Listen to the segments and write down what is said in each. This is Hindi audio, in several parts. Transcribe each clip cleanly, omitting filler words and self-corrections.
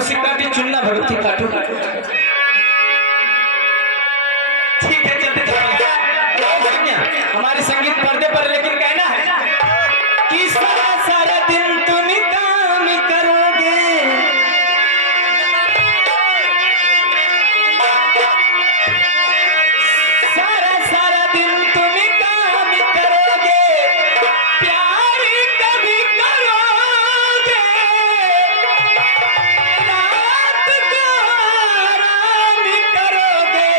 मौसी काटी चुनना भगवती काटू। ठीक है चलते चलते हमारे संगीत पर्दे पर, लेकिन कहना है कि सारा सारा दिन तुम काम करोगे, सारा सारा दिन तुम काम करोगे, प्यार कभी करोगे, रात को आराम करोगे,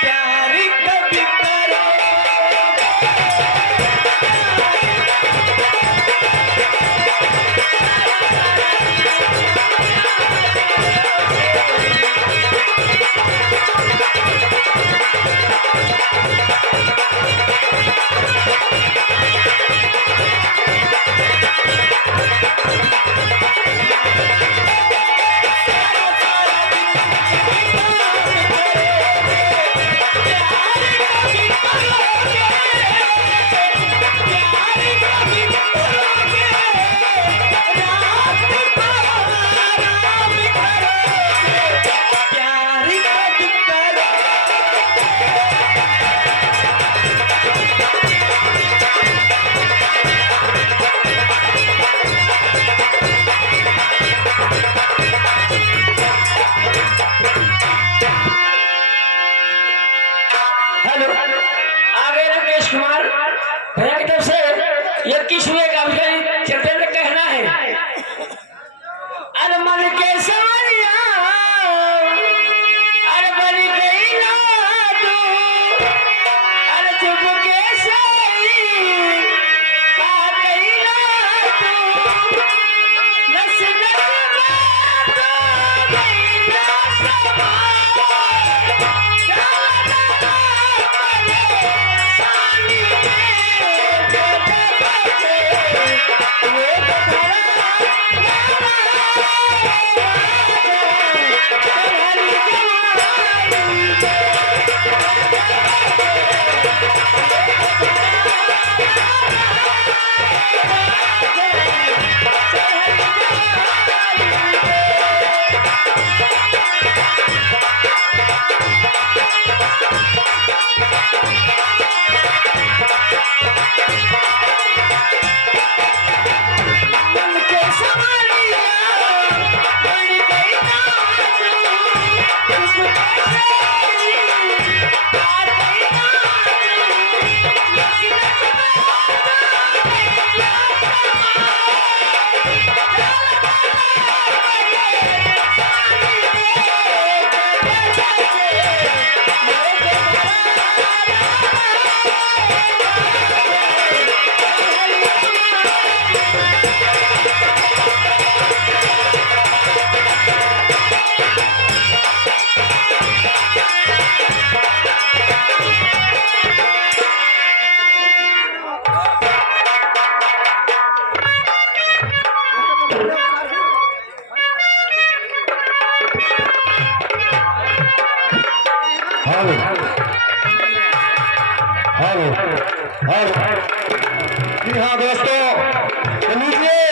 प्यार कभी करोगे। हेलो, आगे राकेश कुमार भैया की तरफ से ये किशोर का विषय चलते हुए कहना है। अरे मन के सवरिया, अरे बन गई ना तू, अरे चुप के सही पा गई ना तू, नस नस में तो गई ना समा। जी हाँ दोस्तों, लीजिए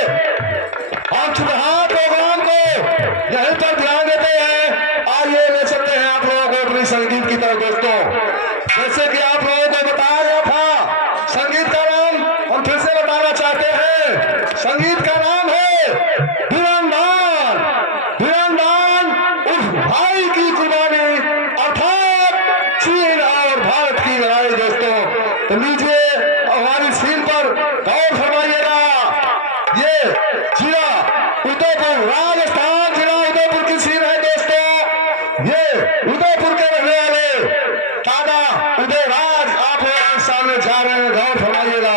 हम हाँ प्रोग्राम को यहीं पर ध्यान देते हैं। आइए ले चलते हैं आप लोगों को अपनी संगीत की तरफ। दोस्तों, जैसे कि आप लोगों को बताया गया था, संगीत का नाम हम फिर से बताना चाहते हैं। संगीत का नाम है धुरंधार। धुरंधार उस भाई की कुर्बानी, अर्थात चीन और भारत की लड़ाई। दोस्तों, तो लीजिए हमारी सीन पर गौर फरमाइएगा। ये जिला उदयपुर, राजस्थान जिला उदयपुर की सीन है। दोस्तों, ये उदयपुर के रहने वाले दादा उदयराज आप लोगों के सामने जा रहे हैं। गौर फरमाइएगा।